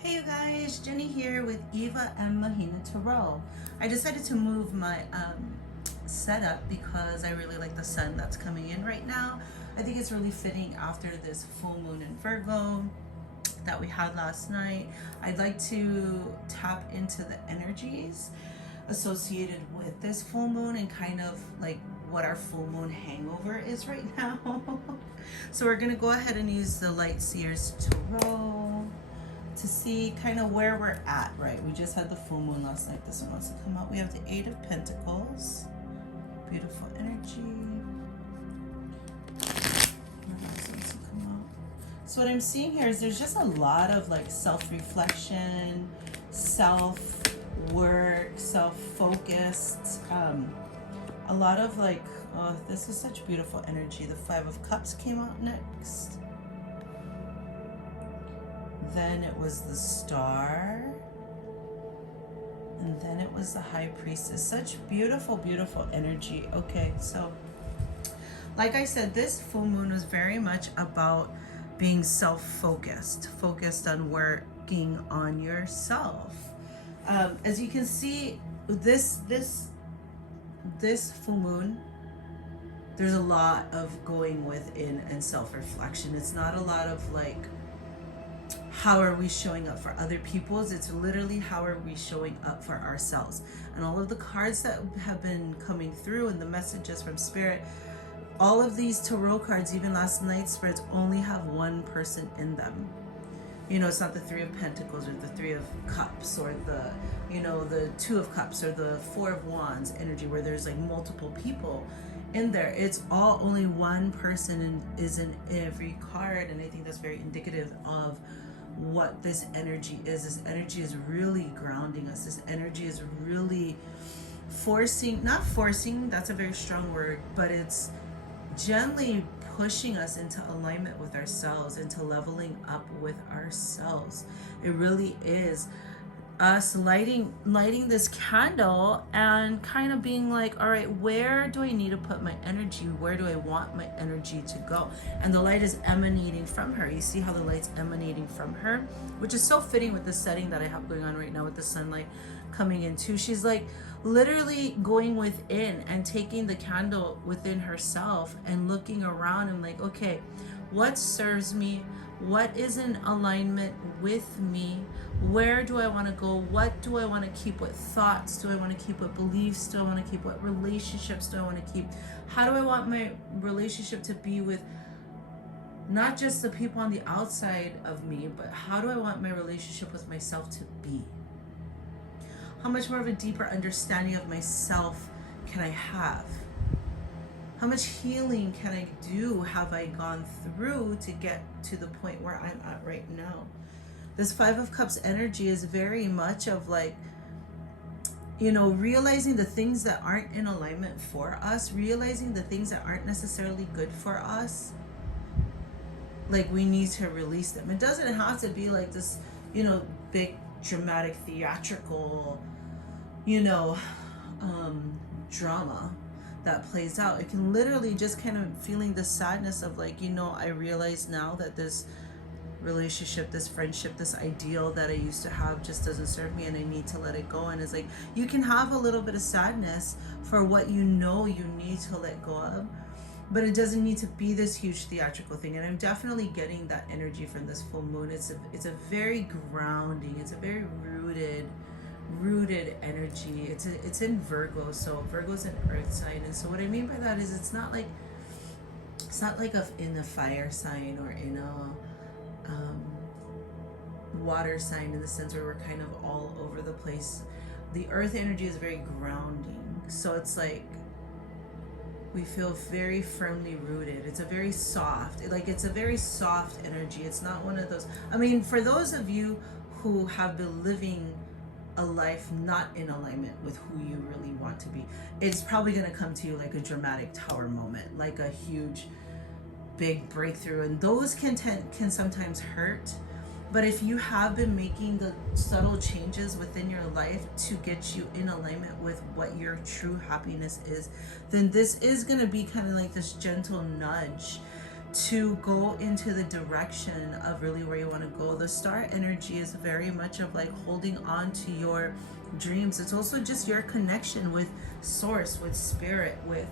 Hey you guys, Jenny here with 𝔽𝕆𝕃𝕃. I decided to move my setup because I really like the sun that's coming in right now. I think it's really fitting after this full moon in Virgo that we had last night. I'd like to tap into the energies associated with this full moon and kind of like what our full moon hangover is right now. So we're gonna go ahead and use the light seers tarot to see kind of where we're at, right? We just had the full moon last night. This one wants to come out. We have the Eight of Pentacles. Beautiful energy. This wants to come out. So what I'm seeing here is there's just a lot of like self-reflection, self-work, self-focused, a lot of like, oh, this is such beautiful energy. The Five of Cups came out next. Then it was the Star, and then it was the High Priestess. Such beautiful, beautiful energy. Okay, so like I said, this full moon was very much about being self-focused, focused on working on yourself. As you can see, this full moon, there's a lot of going within and self-reflection. It's not a lot of like, how are we showing up for other people's? It's literally how are we showing up for ourselves. And all of the cards that have been coming through and the messages from Spirit, all of these tarot cards, even last night's spreads, only have one person in them. You know, it's not the Three of Pentacles or the Three of Cups or the, you know, the Two of Cups or the Four of Wands energy where there's like multiple people in there. It's all only one person is in every card. And I think that's very indicative of what this energy is. This energy is really grounding us. This energy is really forcing, not forcing, that's a very strong word, but it's gently pushing us into alignment with ourselves, into leveling up with ourselves. It really is us lighting this candle and kind of being like, all right, where do I need to put my energy? Where do I want my energy to go? And the light is emanating from her. You see how the light's emanating from her, which is so fitting with the setting that I have going on right now with the sunlight coming in too. She's like literally going within and taking the candle within herself and looking around and like, okay, what serves me? What is in alignment with me? Where do I want to go? What do I want to keep? What thoughts do I want to keep? What beliefs do I want to keep? What relationships do I want to keep? How do I want my relationship to be with not just the people on the outside of me, but how do I want my relationship with myself to be? How much more of a deeper understanding of myself can I have? How much healing can I do? Have I gone through to get to the point where I'm at right now? This Five of Cups energy is very much of like, you know, realizing the things that aren't in alignment for us, realizing the things that aren't necessarily good for us. Like we need to release them. It doesn't have to be like this, you know, big dramatic theatrical, you know, drama that plays out. It can literally just kind of feeling the sadness of like, you know, I realize now that this relationship, this friendship, this ideal that I used to have just doesn't serve me and I need to let it go. And it's like, you can have a little bit of sadness for what you know you need to let go of, but it doesn't need to be this huge theatrical thing. And I'm definitely getting that energy from this full moon. It's a very grounding, it's a very rooted energy. It's in Virgo, so Virgo's an earth sign. And so what I mean by that is it's not like in a fire sign or in a water sign, in the sense where we're kind of all over the place. The earth energy is very grounding, so it's like we feel very firmly rooted. It's a very soft, it's a very soft energy. It's not one of those, I mean, for those of you who have been living a life not in alignment with who you really want to be, it's probably going to come to you like a dramatic tower moment, like a huge big breakthrough, and those can sometimes hurt. But if you have been making the subtle changes within your life to get you in alignment with what your true happiness is, then this is going to be kind of like this gentle nudge to go into the direction of really where you want to go. The star energy is very much of like holding on to your dreams. It's also just your connection with source, with spirit, with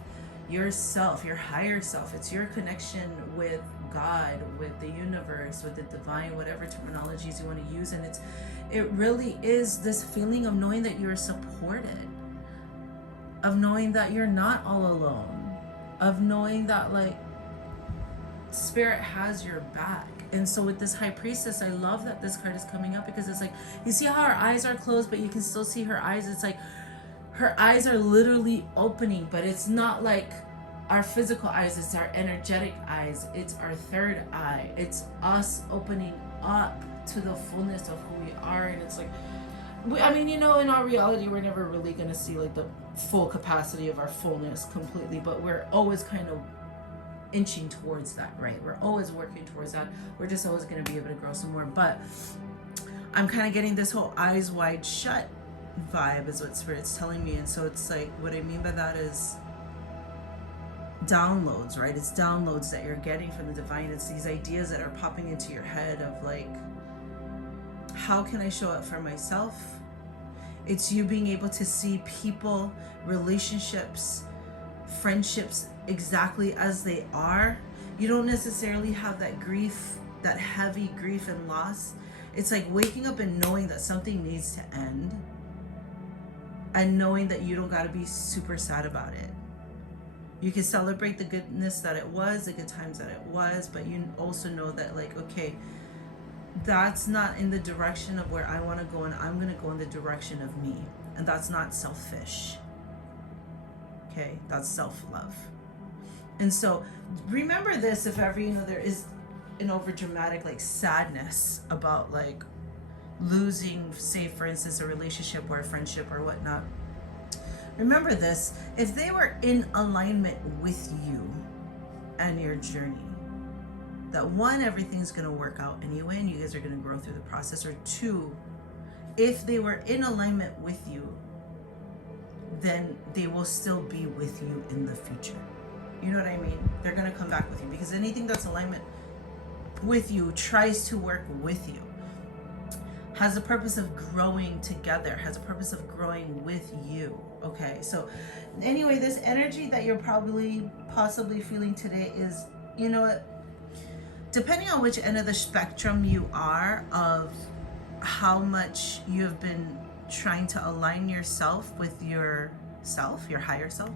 yourself, your higher self. It's your connection with God, with the universe, with the divine, whatever terminologies you want to use. And it really is this feeling of knowing that you're supported, of knowing that you're not all alone, of knowing that like spirit has your back. And so with this high priestess, I love that this card is coming up, because it's like, you see how her eyes are closed, but you can still see her eyes. It's like her eyes are literally opening, but it's not like our physical eyes, it's our energetic eyes, it's our third eye, it's us opening up to the fullness of who we are. And it's like, I mean, you know, in our reality, we're never really going to see like the full capacity of our fullness completely, but we're always kind of inching towards that, right? We're always working towards that. We're just always going to be able to grow some more. But I'm kind of getting this whole eyes wide shut vibe is what spirit's telling me. And so it's like, what I mean by that is downloads, right? It's downloads that you're getting from the divine. It's these ideas that are popping into your head of like, how can I show up for myself? It's you being able to see people, relationships, friendships exactly as they are. You don't necessarily have that grief, that heavy grief and loss. It's like waking up and knowing that something needs to end, and knowing that you don't got to be super sad about it. You can celebrate the goodness that it was, the good times that it was, but you also know that like, okay, that's not in the direction of where I want to go, and I'm going to go in the direction of me. And that's not selfish. Okay, that's self-love. And so remember this, if ever, you know, there is an over dramatic like sadness about like losing, say for instance, a relationship or a friendship or whatnot. Remember this, if they were in alignment with you and your journey, that one, everything's going to work out anyway and you guys are going to grow through the process. Or two, if they were in alignment with you, then they will still be with you in the future. You know what I mean? They're going to come back with you, because anything that's alignment with you tries to work with you, has a purpose of growing together, has a purpose of growing with you. Okay, so anyway, this energy that you're possibly feeling today is, you know what, depending on which end of the spectrum you are, of how much you have been trying to align yourself with yourself, your higher self.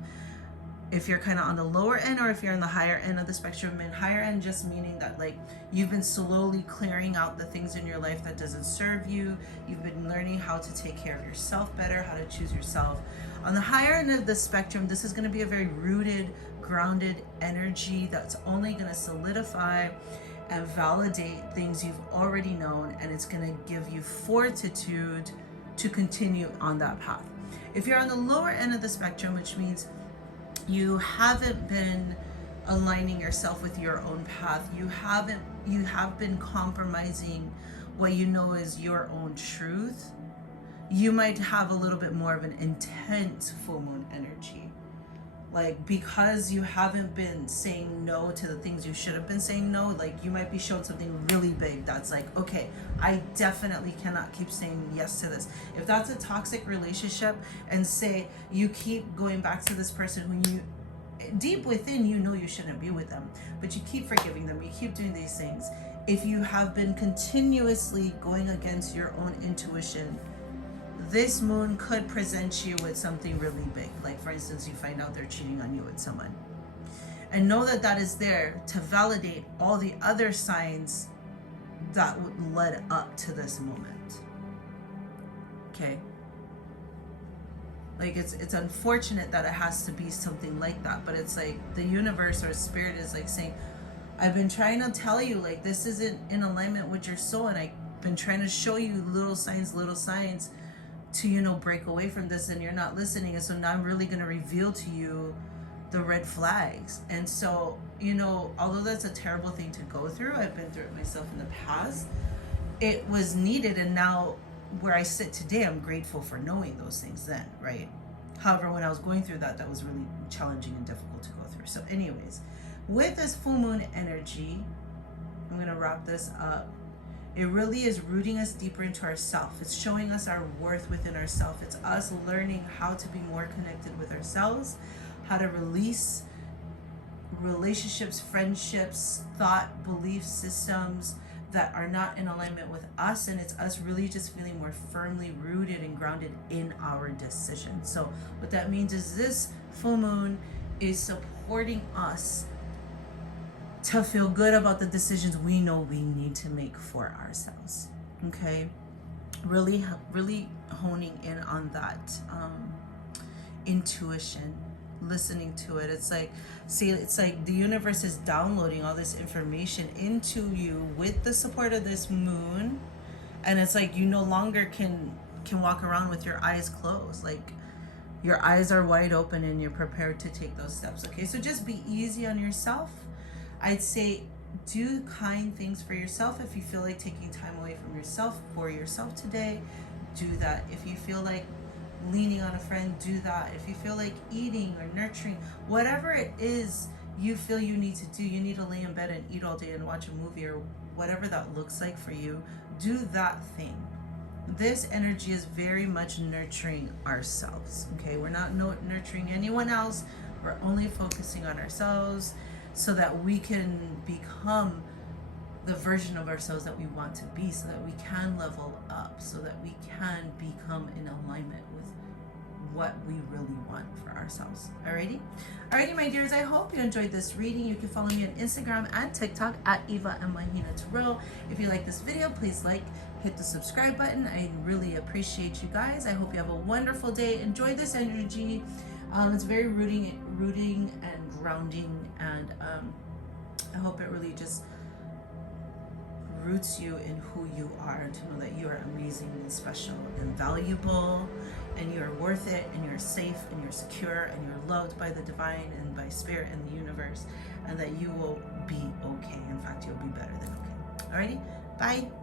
If you're kind of on the lower end, or if you're on the higher end of the spectrum. And higher end just meaning that like you've been slowly clearing out the things in your life that doesn't serve you. You've been learning how to take care of yourself better, how to choose yourself. On the higher end of the spectrum, this is going to be a very rooted, grounded energy that's only going to solidify and validate things you've already known, and it's going to give you fortitude to continue on that path. If you're on the lower end of the spectrum, which means you haven't been aligning yourself with your own path, you have been compromising what you know is your own truth, you might have a little bit more of an intense full moon energy. Like, because you haven't been saying no to the things you should have been saying no, like you might be shown something really big that's like, okay, I definitely cannot keep saying yes to this. If that's a toxic relationship, and say you keep going back to this person when you deep within you know you shouldn't be with them, but you keep forgiving them, you keep doing these things. If you have been continuously going against your own intuition, this moon could present you with something really big. Like for instance, you find out they're cheating on you with someone, and know that that is there to validate all the other signs that led up to this moment. Okay, like it's unfortunate that it has to be something like that, but it's like the universe or spirit is like saying, I've been trying to tell you, like, this isn't in alignment with your soul, and I've been trying to show you little signs to, you know, break away from this, and you're not listening. And so now I'm really going to reveal to you the red flags. And so, you know, although that's a terrible thing to go through, I've been through it myself in the past, it was needed. And now where I sit today, I'm grateful for knowing those things then, right? However, when I was going through that was really challenging and difficult to go through. So anyways, with this full moon energy, I'm going to wrap this up. It really is rooting us deeper into ourselves. It's showing us our worth within ourselves. It's us learning how to be more connected with ourselves, how to release relationships, friendships, thought, belief systems that are not in alignment with us. And it's us really just feeling more firmly rooted and grounded in our decisions. So what that means is this full moon is supporting us to feel good about the decisions we know we need to make for ourselves. Okay, really honing in on that intuition, listening to it. It's like, see, it's like the universe is downloading all this information into you with the support of this moon, and it's like you no longer can walk around with your eyes closed. Like, your eyes are wide open and you're prepared to take those steps. Okay, so just be easy on yourself. I'd say do kind things for yourself. If you feel like taking time away from yourself for yourself today, do that. If you feel like leaning on a friend, do that. If you feel like eating or nurturing, whatever it is you feel you need to do, you need to lay in bed and eat all day and watch a movie or whatever that looks like for you, do that thing. This energy is very much nurturing ourselves. Okay, we're not nurturing anyone else. We're only focusing on ourselves, so that we can become the version of ourselves that we want to be, so that we can level up, so that we can become in alignment with what we really want for ourselves. Alrighty, my dears, I hope you enjoyed this reading. You can follow me on Instagram and TikTok at @eva_𝒪_𝕃𝕑. If you like this video, please hit the subscribe button. I really appreciate you guys. I hope you have a wonderful day. Enjoy this energy. It's very rooting and grounding, and I hope it really just roots you in who you are, and to know that you are amazing and special and valuable, and you're worth it, and you're safe, and you're secure, and you're loved by the divine and by spirit and the universe, and that you will be okay. In fact, you'll be better than okay. Alrighty, bye.